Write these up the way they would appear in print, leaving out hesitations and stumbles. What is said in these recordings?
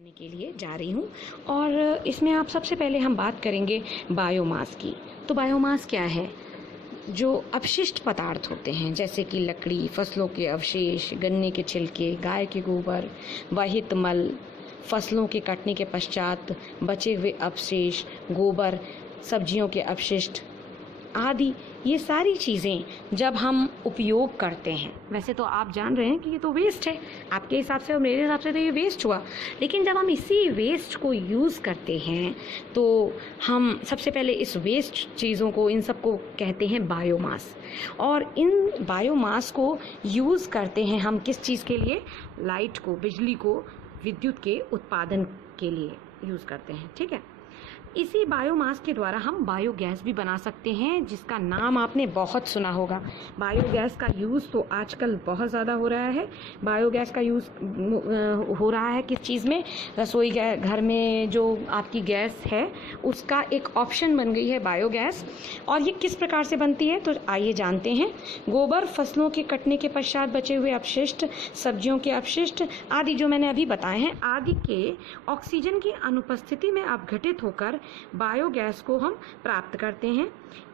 आने के लिए जा रही हूँ और इसमें आप सबसे पहले हम बात करेंगे बायोमास की। तो बायोमास क्या है? जो अपशिष्ट पदार्थ होते हैं जैसे कि लकड़ी, फसलों के अवशेष, गन्ने के छिलके, गाय के गोबर, वाहित मल, फसलों के कटने के पश्चात बचे हुए अवशेष, गोबर, सब्जियों के अपशिष्ट आदि, ये सारी चीज़ें जब हम उपयोग करते हैं, वैसे तो आप जान रहे हैं कि ये तो वेस्ट है, आपके हिसाब से और मेरे हिसाब से तो ये वेस्ट हुआ, लेकिन जब हम इसी वेस्ट को यूज़ करते हैं तो हम सबसे पहले इस वेस्ट चीज़ों को, इन सब को कहते हैं बायोमास। और इन बायोमास को यूज़ करते हैं हम किस चीज़ के लिए? लाइट को, बिजली को, विद्युत के उत्पादन के लिए यूज़ करते हैं। ठीक है, इसी बायोमास के द्वारा हम बायोगैस भी बना सकते हैं, जिसका नाम आपने बहुत सुना होगा। बायोगैस का यूज़ तो आजकल बहुत ज़्यादा हो रहा है। बायोगैस का यूज़ हो रहा है किस चीज़ में? रसोई घर में जो आपकी गैस है उसका एक ऑप्शन बन गई है बायोगैस। और ये किस प्रकार से बनती है तो आइए जानते हैं। गोबर, फसलों के कटने के पश्चात बचे हुए अपशिष्ट, सब्जियों के अपशिष्ट आदि जो मैंने अभी बताए हैं, आदि के ऑक्सीजन की अनुपस्थिति में अपघटित होकर बायोगैस को हम प्राप्त करते हैं।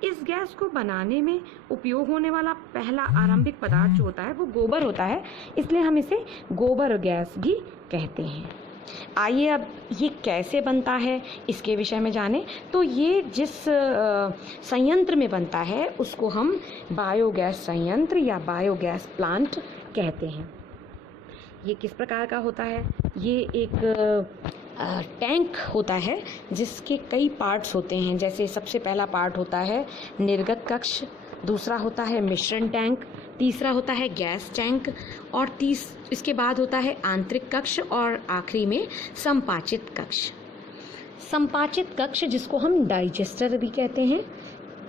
इस गैस को बनाने में उपयोग होने वाला पहला आरंभिक पदार्थ जो होता है वो गोबर होता है, इसलिए हम इसे गोबर गैस भी कहते हैं। आइए अब ये कैसे बनता है इसके विषय में जानें। तो ये जिस संयंत्र में बनता है उसको हम बायोगैस संयंत्र या बायोगैस प्लांट कहते हैं। ये किस प्रकार का होता है? ये एक टैंक होता है जिसके कई पार्ट्स होते हैं। जैसे सबसे पहला पार्ट होता है निर्गत कक्ष, दूसरा होता है मिश्रण टैंक, तीसरा होता है गैस टैंक और इसके बाद होता है आंतरिक कक्ष और आखिरी में संपाचित कक्ष। संपाचित कक्ष जिसको हम डाइजेस्टर भी कहते हैं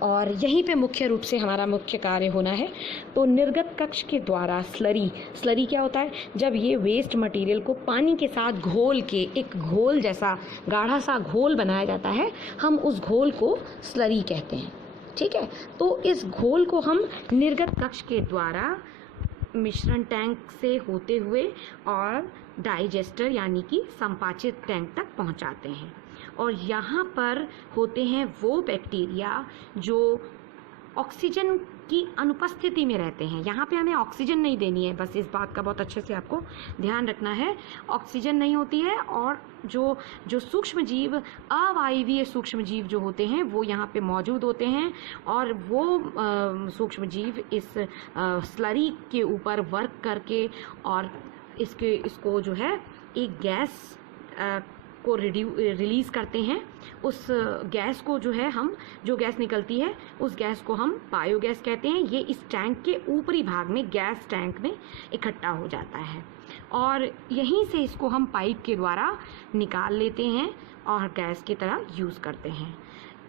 और यहीं पे मुख्य रूप से हमारा मुख्य कार्य होना है। तो निर्गत कक्ष के द्वारा स्लरी क्या होता है? जब ये वेस्ट मटेरियल को पानी के साथ घोल के एक घोल जैसा गाढ़ा सा घोल बनाया जाता है, हम उस घोल को स्लरी कहते हैं। ठीक है, तो इस घोल को हम निर्गत कक्ष के द्वारा मिश्रण टैंक से होते हुए और डाइजेस्टर यानी कि संपाचित टैंक तक पहुंचाते हैं। और यहाँ पर होते हैं वो बैक्टीरिया जो ऑक्सीजन की अनुपस्थिति में रहते हैं। यहाँ पे हमें ऑक्सीजन नहीं देनी है, बस इस बात का बहुत अच्छे से आपको ध्यान रखना है। ऑक्सीजन नहीं होती है और जो सूक्ष्म जीव, अवायवीय सूक्ष्म जीव जो होते हैं वो यहाँ पे मौजूद होते हैं और वो सूक्ष्म जीव इस स्लरी के ऊपर वर्क करके और इसको जो है एक गैस को रिलीज़ करते हैं। उस गैस को जो है हम, जो गैस निकलती है उस गैस को हम बायोगैस कहते हैं। ये इस टैंक के ऊपरी भाग में, गैस टैंक में इकट्ठा हो जाता है और यहीं से इसको हम पाइप के द्वारा निकाल लेते हैं और गैस की तरह यूज़ करते हैं।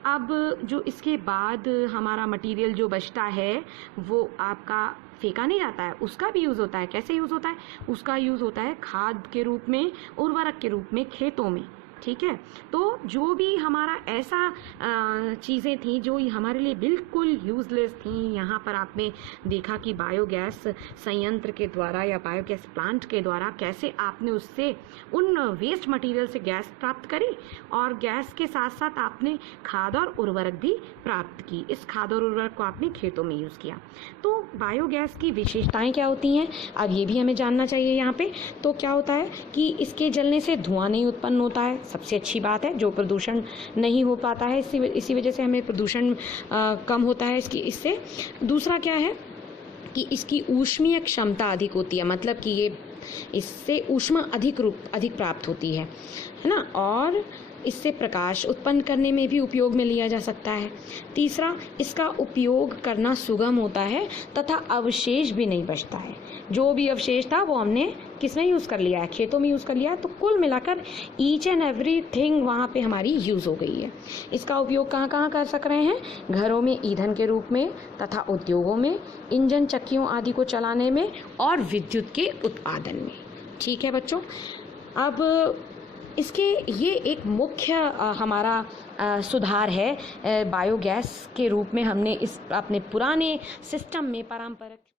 अब जो इसके बाद हमारा मटेरियल जो बचता है वो आपका फेंका नहीं जाता है, उसका भी यूज़ होता है। कैसे यूज़ होता है? उसका यूज़ होता है खाद के रूप में, उर्वरक के रूप में खेतों में। ठीक है, तो जो भी हमारा ऐसा चीज़ें थी जो हमारे लिए बिल्कुल यूज़लेस थी, यहाँ पर आपने देखा कि बायोगैस संयंत्र के द्वारा या बायोगैस प्लांट के द्वारा कैसे आपने उससे उन वेस्ट मटेरियल से गैस प्राप्त करी और गैस के साथ साथ आपने खाद और उर्वरक भी प्राप्त की। इस खाद और उर्वरक को आपने खेतों में यूज़ किया। तो बायोगैस की विशेषताएं क्या होती हैं अब ये भी हमें जानना चाहिए यहाँ पे। तो क्या होता है कि इसके जलने से धुआं नहीं उत्पन्न होता है, सबसे अच्छी बात है। जो प्रदूषण नहीं हो पाता है, इसी वजह से हमें प्रदूषण कम होता है इससे। दूसरा क्या है कि इसकी ऊष्मीय क्षमता अधिक होती है, मतलब कि ये इससे ऊष्मा अधिक प्राप्त होती है ना, और इससे प्रकाश उत्पन्न करने में भी उपयोग में लिया जा सकता है। तीसरा, इसका उपयोग करना सुगम होता है तथा अवशेष भी नहीं बचता है। जो भी अवशेष था वो हमने किसमें यूज़ कर लिया है? खेतों में यूज़ कर लिया है। तो कुल मिलाकर ईच एंड एवरीथिंग वहाँ पे हमारी यूज़ हो गई है। इसका उपयोग कहाँ कहाँ कर सक रहे हैं? घरों में ईंधन के रूप में तथा उद्योगों में, इंजन चक्कियों आदि को चलाने में और विद्युत के उत्पादन में। ठीक है बच्चों, अब इसके ये एक मुख्य हमारा सुधार है बायोगैस के रूप में हमने इस अपने पुराने सिस्टम में पारंपरिक